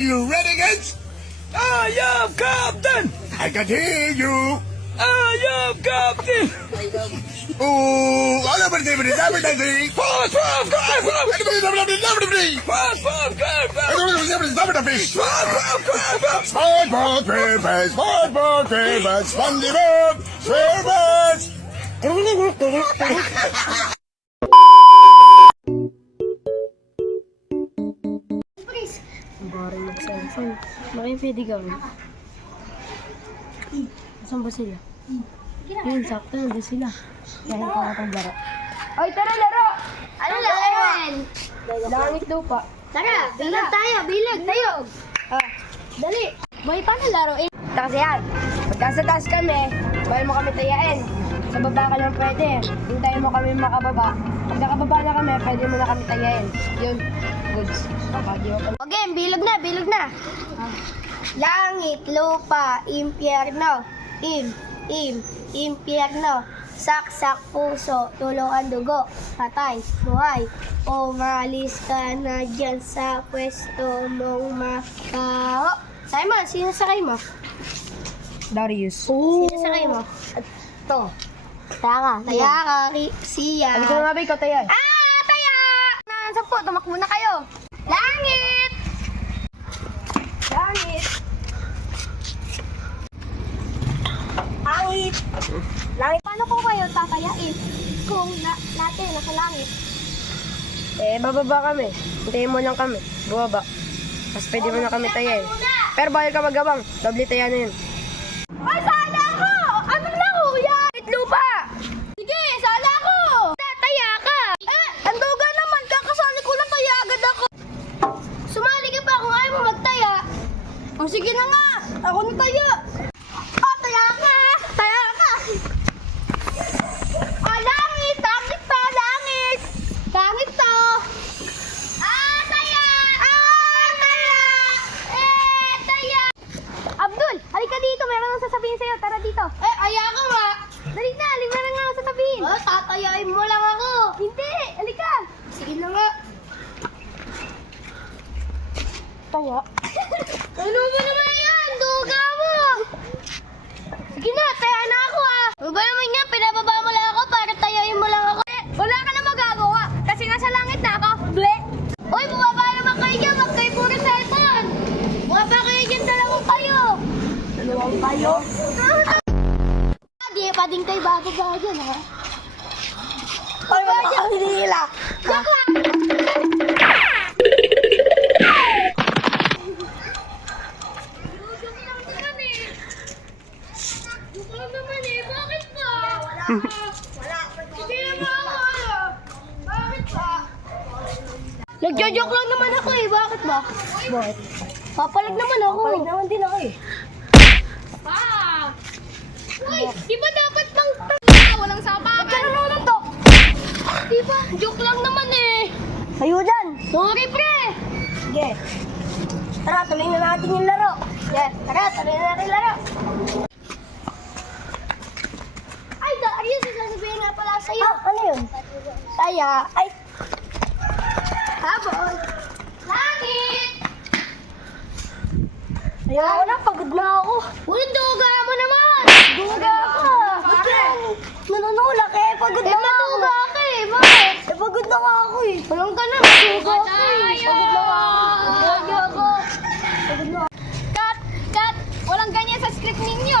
You ready, kids? I am Captain! I can hear you. I am Captain! Oh, all over the advertising. Fast, fast, fast, fast! SpongeBob SquarePants, SpongeBob SquarePants, SpongeBob SquarePants. Boring mag-cellphone. Bakit pwede gawin? Saan ba sila? Yun, sakto nandun sila. Dahil pa nga itong laro. Oy, tara laro! Ano laro yan? Langit lupa. Tara, bilag tayo, bilag tayo! Dali! Boy, paano laro eh? Kasi yan, pagka sa taas kami, bawal mo kami tayain. Sa baba ka lang pwede. Hintayin mo kami makababa. Pag nakababa na kami, pwede mo na kami tayain. Yun, goods. Okay, bilag na. Langit, lupa, impyerno. Impyerno. Saksak, puso, tulungan dugo, patay, buhay. Umalis ka na dyan sa pwesto mong makaho. Simon, sino sakay mo? Darius. Sino sakay mo? Ito. Tayaka, siya. Ano ka na mabay ko tayan? Taya! Saan po? Tumakbo na kayo. Langit! Langit! Langit! Paano ko kayo tatayain kung natin nasa langit? Bababa kami. Hintayin mo lang kami. Bumaba. Tapos pwede mo na kami tayain. Pero bawal ka magabang. Doble tayan na yun. Ay, sala ko! Anong laro yan? Lupa! Sige, sala ko! Tataya ka! Ang duga naman, kakasali ko lang taya agad ako. Sumali ka pa kung ayaw mo magtaya. O sige na nga, ako na taya. Taya ka! Taya ka! Langit! Langit to! Langit! Langit to! Taya! Taya! Taya! Abdul, halika dito. Meron akong sasabihin sa'yo. Tara dito. Aya ka nga. Dali na, meron nga akong sasabihin. Tatayain mo lang ako. Hindi, halika. Sige na nga. Taya? Ano ba naman yan? Duga mo. Sige na, taya na ako Ano ba naman yan? Pinababa mo lang ako para tayain mo lang ako. Wala ka na magagawa. Kasi nga sa langit na ako. Ble! Uy, bumaba naman kayo dyan. Wag kayo puro cellphone. Bumaba kayo dyan, dalawang kayo. Dalawang kayo? Di pa din kayo bago ba dyan, ha? Ay, baka nila. Joke lang! Joke lang naman eh. Joke lang naman eh. Bakit ba? Hindi naman ako. Bakit ba? Nagjo-joke lang naman ako eh. Bakit ba? Bakit? Papalag naman ako. Papalag naman din ako eh. Uy, di ba dapat bang walang sapagan? Ba't ka nanonood to? Di ba? Joke lang naman eh. Kayo dyan. Sorry, pre. Sige. Tara, tuloy na natin yung laro. Tara, tuloy na natin laro. Ay, Darius, sasabihin nga pala sa'yo. Ano yun? Saya. Ay, Habol. Langit! ayaw na. Pagod na ako. Walang duga mo naman. Duga ka. Ba't yan? Nanunulak eh. Pagod na nga ako. Matuga ka eh. Bakit? Pagod na nga ako eh. Walang ka na. Matuga ka eh. Pagod na nga ako. Pagod na ako. Cut! Cut! Walang ganyan sa script ninyo.